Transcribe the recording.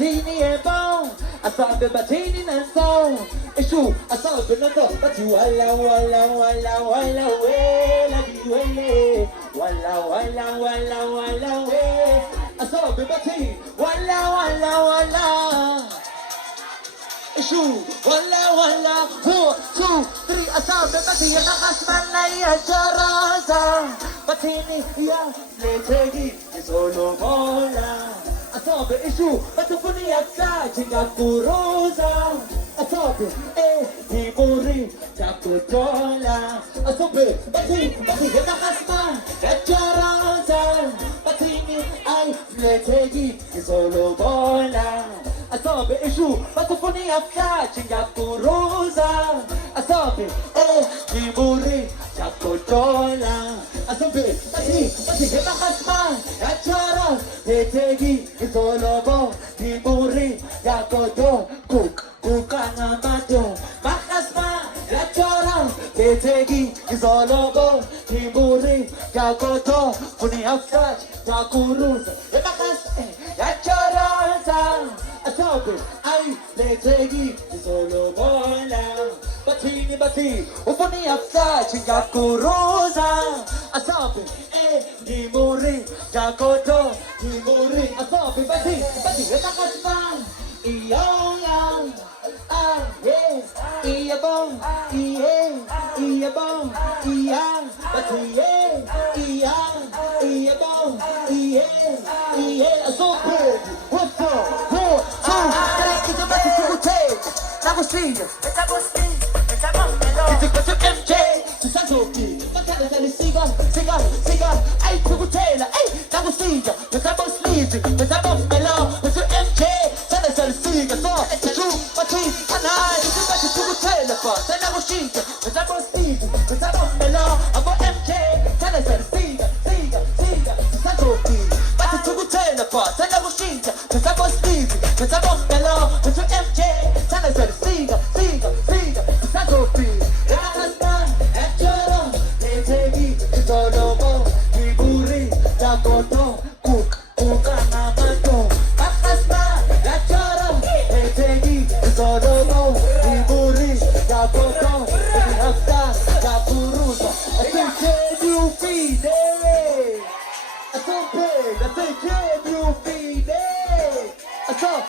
batini è bon, a sabe batini nel son, e su, a sabe non so, bati walla walla walla walla wella di welle, walla walla walla walla we, a sabe batini, walla walla walla. Issue, walla, 4, 2, 3, asabi bati ya nakasman na iya jaraza. Batini ya letegi isolo mola. Asabi issue, batufuni yaksa chinga kuroza. Asabi hiburi jakutola. Asabi bati ya nakasman ya jaraza. Batini ay letegi isolo mola. Asabi issue, batufuni after chinga kuroza. Asabi hiburi jakutola. Asabi bati hema kasma achara hetegi isolobo hiburi jakoto kukana mato makasma achara hetegi isolobo hiburi jakoto funi after jakuroza hema kasma achara Asabi, ay, letegi, isolo bola. Batini bati, ufoni afta, chinga kuroza. Asabi, himuri, jakoto, himuri. Asabi, bati, etakasma. Iyong, yes, iyabong, iyabong, iyang. Bati, iyabong, Asabi, what's up? Agostinho, essa Agostinho, essa melhor. Que tu MJ, tu sabe o que? Batalha da siga, ai tu gutela, ai Agostinho, essa Agostinho, essa melhor. Tu MJ, sabe essa siga só, tu bati, canai, tu bati tu gutela, pá, sai Agostinho, essa Agostinho, essa melhor. Abo MJ, sabe essa siga, tu sabe o que? Bati tu gutela, pá, sai Agostinho, essa Agostinho, essa melhor. Tu MJ, sabe essa siga, essa gopi. Ela canta, chora, letegi, isolobo, hiburi, jakoto, kukana mato. Akasma, chora, letegi, isolobo, hiburi, jakoto, hafta, jakurusa. I think you feed it. I think